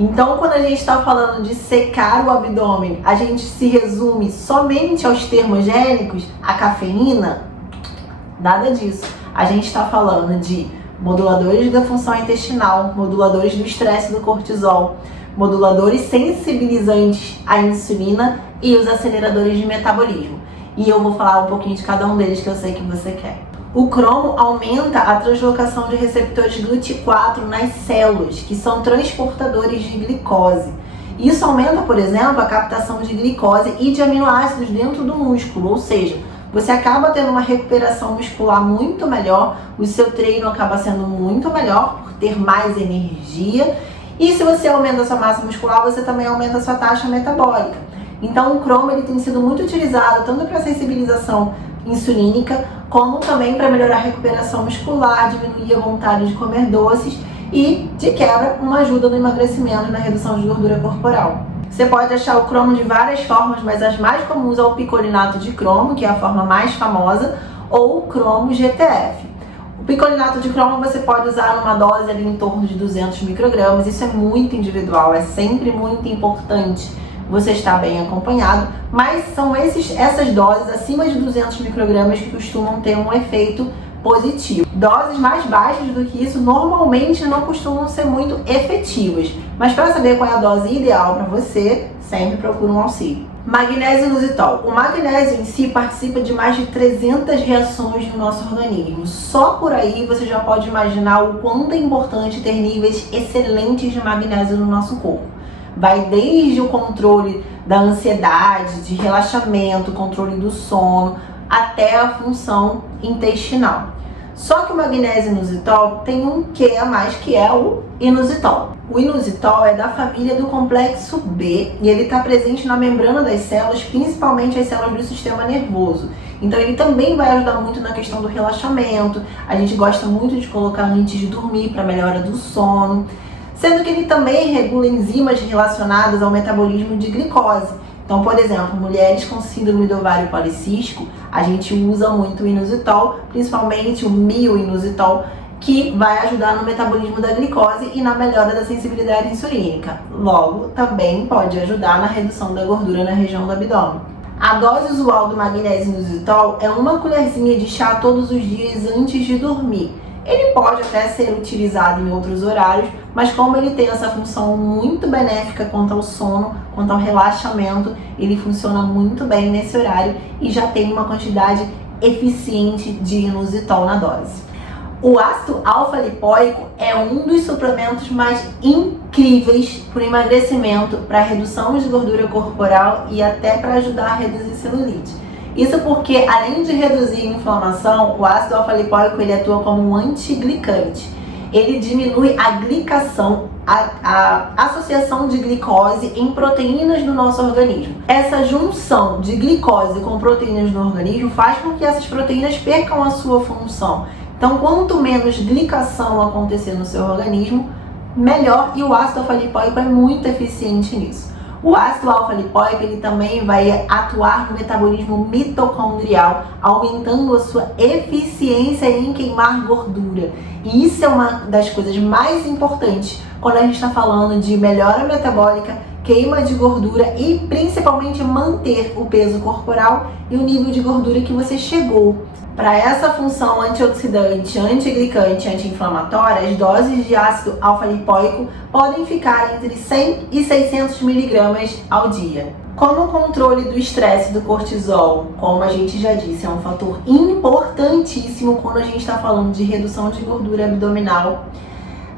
Então, quando a gente está falando de secar o abdômen, a gente se resume somente aos termogênicos, a cafeína? Nada disso. A gente está falando de moduladores da função intestinal, moduladores do estresse do cortisol, moduladores sensibilizantes à insulina e os aceleradores de metabolismo. E eu vou falar um pouquinho de cada um deles, que eu sei que você quer. O cromo aumenta a translocação de receptores GLUT4 nas células, que são transportadores de glicose. Isso aumenta, por exemplo, a captação de glicose e de aminoácidos dentro do músculo, ou seja, você acaba tendo uma recuperação muscular muito melhor, o seu treino acaba sendo muito melhor por ter mais energia. E se você aumenta a sua massa muscular, você também aumenta a sua taxa metabólica. Então o cromo ele tem sido muito utilizado tanto para sensibilização insulínica, como também para melhorar a recuperação muscular, diminuir a vontade de comer doces e, de quebra, uma ajuda no emagrecimento e na redução de gordura corporal. Você pode achar o cromo de várias formas, mas as mais comuns é o picolinato de cromo, que é a forma mais famosa, ou o cromo GTF. O picolinato de cromo você pode usar numa dose ali em torno de 200 microgramas, isso é muito individual, é sempre muito importante você estar bem acompanhado, mas são essas doses acima de 200 microgramas que costumam ter um efeito positivo. Doses mais baixas do que isso normalmente não costumam ser muito efetivas, mas para saber qual é a dose ideal para você, sempre procura um auxílio. Magnésio inositol. O magnésio em si participa de mais de 300 reações no nosso organismo. Só por aí você já pode imaginar o quanto é importante ter níveis excelentes de magnésio no nosso corpo. Vai desde o controle da ansiedade, de relaxamento, controle do sono, até a função intestinal. Só que o magnésio inositol tem um quê a mais, que é o inositol. O inositol é da família do complexo B e ele está presente na membrana das células, principalmente as células do sistema nervoso. Então ele também vai ajudar muito na questão do relaxamento, a gente gosta muito de colocar antes de dormir para melhora do sono. Sendo que ele também regula enzimas relacionadas ao metabolismo de glicose. Então, por exemplo, mulheres com síndrome do ovário policístico, a gente usa muito o inositol, principalmente o mioinositol, que vai ajudar no metabolismo da glicose e na melhora da sensibilidade insulínica. Logo, também pode ajudar na redução da gordura na região do abdômen. A dose usual do magnésio inositol é uma colherzinha de chá todos os dias antes de dormir. Ele pode até ser utilizado em outros horários, mas como ele tem essa função muito benéfica quanto ao sono, quanto ao relaxamento, ele funciona muito bem nesse horário e já tem uma quantidade eficiente de inositol na dose. O ácido alfa-lipoico é um dos suplementos mais incríveis para o emagrecimento, para a redução de gordura corporal e até para ajudar a reduzir celulite. Isso porque, além de reduzir a inflamação, o ácido alfa-lipoico ele atua como um antiglicante. Ele diminui a glicação, a associação de glicose em proteínas do nosso organismo. Essa junção de glicose com proteínas no organismo faz com que essas proteínas percam a sua função. Então, quanto menos glicação acontecer no seu organismo, melhor, e o ácido alfa-lipoico é muito eficiente nisso. O ácido alfa-lipoico ele também vai atuar no metabolismo mitocondrial, aumentando a sua eficiência em queimar gordura. E isso é uma das coisas mais importantes quando a gente está falando de melhora metabólica, queima de gordura e principalmente manter o peso corporal e o nível de gordura que você chegou. Para essa função antioxidante, antiglicante e anti-inflamatória, as doses de ácido alfa-lipoico podem ficar entre 100 e 600 mg ao dia. Como o controle do estresse do cortisol, como a gente já disse, é um fator importantíssimo quando a gente está falando de redução de gordura abdominal,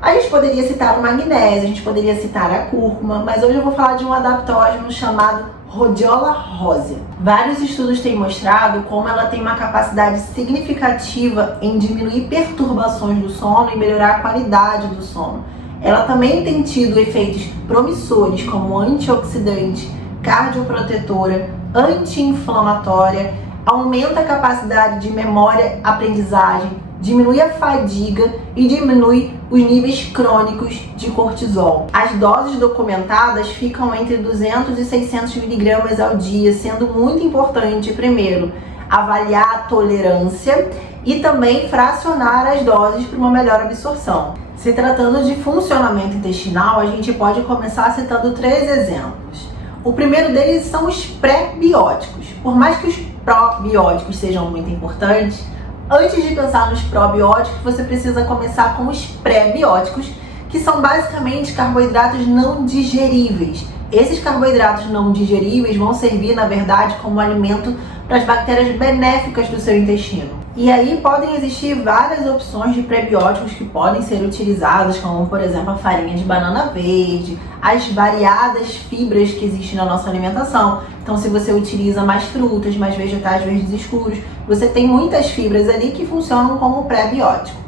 a gente poderia citar o magnésio, a gente poderia citar a cúrcuma, mas hoje eu vou falar de um adaptógeno chamado Rhodiola rosea. Vários estudos têm mostrado como ela tem uma capacidade significativa em diminuir perturbações do sono e melhorar a qualidade do sono. Ela também tem tido efeitos promissores como antioxidante, cardioprotetora, anti-inflamatória, aumenta a capacidade de memória, aprendizagem, diminui a fadiga e diminui os níveis crônicos de cortisol. As doses documentadas ficam entre 200 e 600 mg ao dia, sendo muito importante, primeiro, avaliar a tolerância e também fracionar as doses para uma melhor absorção. Se tratando de funcionamento intestinal, a gente pode começar citando 3 exemplos. O primeiro deles são os pré-bióticos. Por mais que os probióticos sejam muito importantes, antes de pensar nos probióticos, você precisa começar com os pré-bióticos, que são basicamente carboidratos não digeríveis. Esses carboidratos não digeríveis vão servir, na verdade, como alimento para as bactérias benéficas do seu intestino. E aí podem existir várias opções de prebióticos que podem ser utilizados, como por exemplo a farinha de banana verde, as variadas fibras que existem na nossa alimentação. Então, se você utiliza mais frutas, mais vegetais verdes escuros, você tem muitas fibras ali que funcionam como pré-biótico.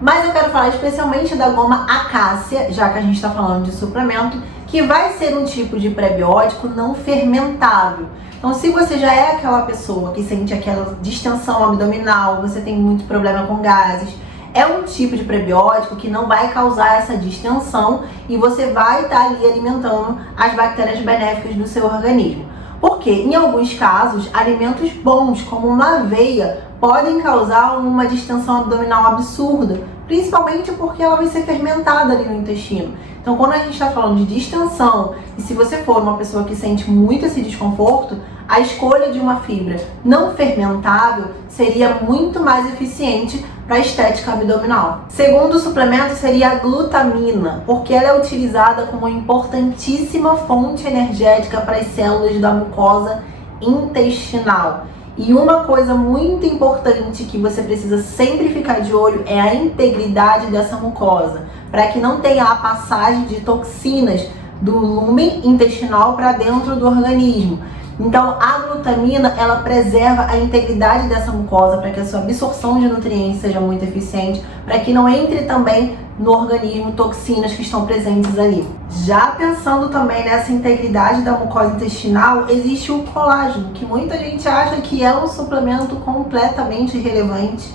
Mas eu quero falar especialmente da goma acácia, já que a gente está falando de suplemento, que vai ser um tipo de prebiótico não fermentável. Então, se você já é aquela pessoa que sente aquela distensão abdominal, você tem muito problema com gases, é um tipo de prebiótico que não vai causar essa distensão e você vai estar ali alimentando as bactérias benéficas do seu organismo. Porque, em alguns casos, alimentos bons, como uma aveia, podem causar uma distensão abdominal absurda, principalmente porque ela vai ser fermentada ali no intestino. Então, quando a gente está falando de distensão, e se você for uma pessoa que sente muito esse desconforto, a escolha de uma fibra não fermentável seria muito mais eficiente para a estética abdominal. Segundo suplemento seria a glutamina, porque ela é utilizada como importantíssima fonte energética para as células da mucosa intestinal. E uma coisa muito importante que você precisa sempre ficar de olho é a integridade dessa mucosa, para que não tenha a passagem de toxinas do lúmen intestinal para dentro do organismo. Então, a glutamina, ela preserva a integridade dessa mucosa para que a sua absorção de nutrientes seja muito eficiente, para que não entre também no organismo toxinas que estão presentes ali. Já pensando também nessa integridade da mucosa intestinal, existe o colágeno, que muita gente acha que é um suplemento completamente irrelevante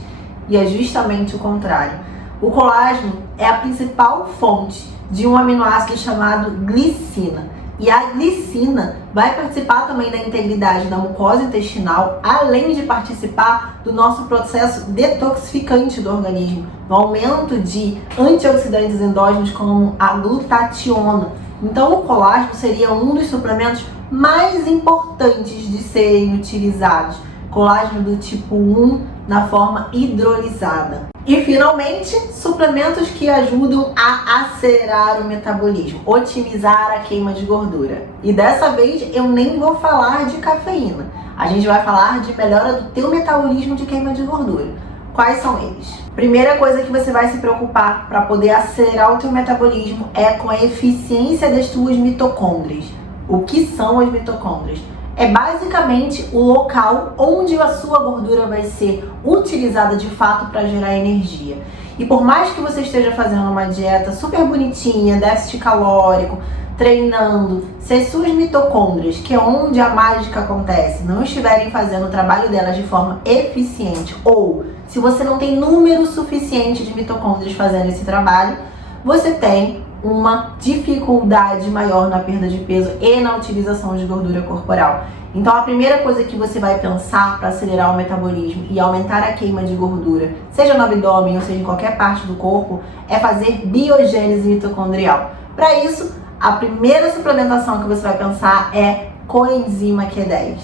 e é justamente o contrário. O colágeno é a principal fonte de um aminoácido chamado glicina. E a glicina vai participar também da integridade da mucosa intestinal, além de participar do nosso processo detoxificante do organismo, no aumento de antioxidantes endógenos como a glutationa. Então, o colágeno seria um dos suplementos mais importantes de serem utilizados. Colágeno do tipo 1 na forma hidrolisada. E finalmente, suplementos que ajudam a acelerar o metabolismo, otimizar a queima de gordura. E dessa vez eu nem vou falar de cafeína. A gente vai falar de melhora do teu metabolismo de queima de gordura. Quais são eles? Primeira coisa que você vai se preocupar para poder acelerar o teu metabolismo é com a eficiência das tuas mitocôndrias. O que são as mitocôndrias? É basicamente o local onde a sua gordura vai ser utilizada de fato para gerar energia. E por mais que você esteja fazendo uma dieta super bonitinha, déficit calórico, treinando, se as suas mitocôndrias, que é onde a mágica acontece, não estiverem fazendo o trabalho delas de forma eficiente, ou se você não tem número suficiente de mitocôndrias fazendo esse trabalho, você tem uma dificuldade maior na perda de peso e na utilização de gordura corporal. Então, a primeira coisa que você vai pensar para acelerar o metabolismo e aumentar a queima de gordura, seja no abdômen ou seja em qualquer parte do corpo, é fazer biogênese mitocondrial. Para isso, a primeira suplementação que você vai pensar é coenzima Q10.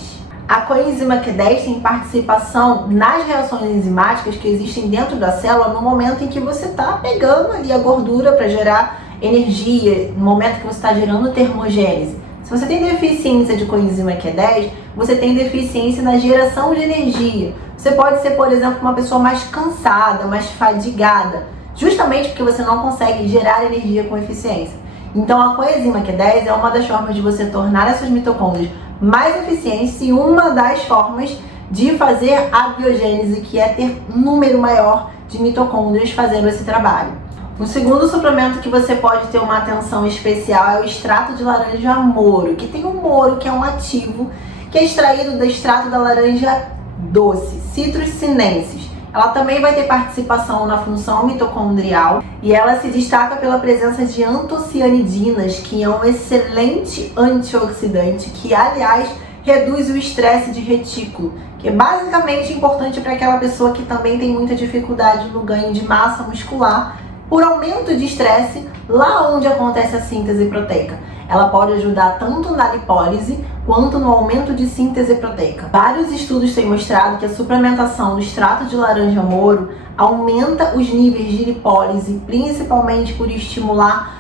A coenzima Q10 tem participação nas reações enzimáticas que existem dentro da célula no momento em que você está pegando ali a gordura para gerar energia, no momento que você está gerando termogênese. Se você tem deficiência de coenzima Q10, você tem deficiência na geração de energia. Você pode ser, por exemplo, uma pessoa mais cansada, mais fadigada, justamente porque você não consegue gerar energia com eficiência. Então, a coenzima Q10 é uma das formas de você tornar essas mitocôndrias mais eficientes e uma das formas de fazer a biogênese, que é ter um número maior de mitocôndrias fazendo esse trabalho. O segundo suplemento que você pode ter uma atenção especial é o extrato de laranja moro, que tem um moro, que é um ativo, que é extraído do extrato da laranja doce, Citrus sinensis. Ela também vai ter participação na função mitocondrial e ela se destaca pela presença de antocianidinas, que é um excelente antioxidante, que aliás reduz o estresse de retículo, que é basicamente importante para aquela pessoa que também tem muita dificuldade no ganho de massa muscular, por aumento de estresse lá onde acontece a síntese proteica. Ela pode ajudar tanto na lipólise quanto no aumento de síntese proteica. Vários estudos têm mostrado que a suplementação do extrato de laranja-moro aumenta os níveis de lipólise, principalmente por estimular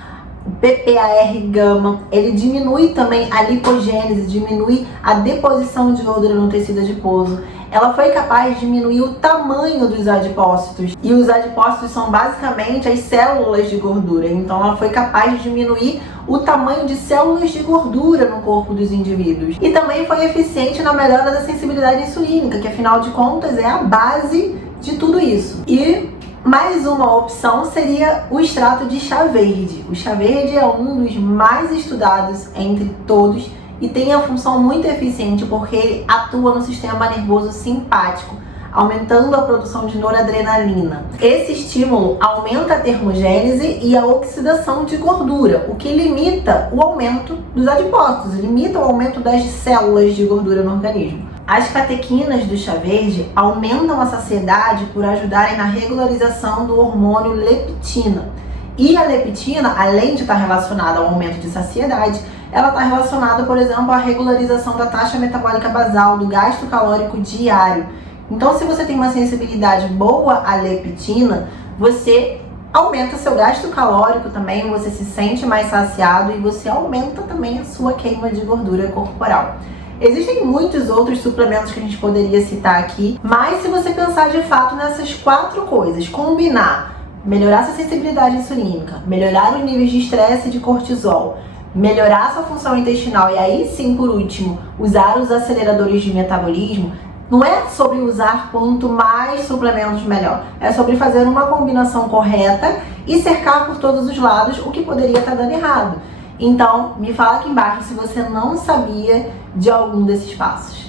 o PPAR-gama. Ele diminui também a lipogênese, diminui a deposição de gordura no tecido adiposo. Ela foi capaz de diminuir o tamanho dos adipócitos. E os adipócitos são basicamente as células de gordura. Então ela foi capaz de diminuir o tamanho de células de gordura no corpo dos indivíduos. E também foi eficiente na melhora da sensibilidade insulínica, que afinal de contas é a base de tudo isso. E mais uma opção seria o extrato de chá verde. O chá verde é um dos mais estudados entre todos e tem a função muito eficiente porque ele atua no sistema nervoso simpático, aumentando a produção de noradrenalina. Esse estímulo aumenta a termogênese e a oxidação de gordura, o que limita o aumento dos adipócitos, limita o aumento das células de gordura no organismo. As catequinas do chá verde aumentam a saciedade por ajudarem na regularização do hormônio leptina. E a leptina, além de estar relacionada ao aumento de saciedade, ela está relacionada, por exemplo, à regularização da taxa metabólica basal, do gasto calórico diário. Então, se você tem uma sensibilidade boa à leptina, você aumenta seu gasto calórico também, você se sente mais saciado e você aumenta também a sua queima de gordura corporal. Existem muitos outros suplementos que a gente poderia citar aqui, mas se você pensar de fato nessas 4 coisas, combinar, melhorar sua sensibilidade insulínica, melhorar os níveis de estresse e de cortisol, melhorar sua função intestinal e aí sim, por último, usar os aceleradores de metabolismo, não é sobre usar quanto mais suplementos melhor, é sobre fazer uma combinação correta e cercar por todos os lados o que poderia estar dando errado. Então, me fala aqui embaixo se você não sabia de algum desses passos.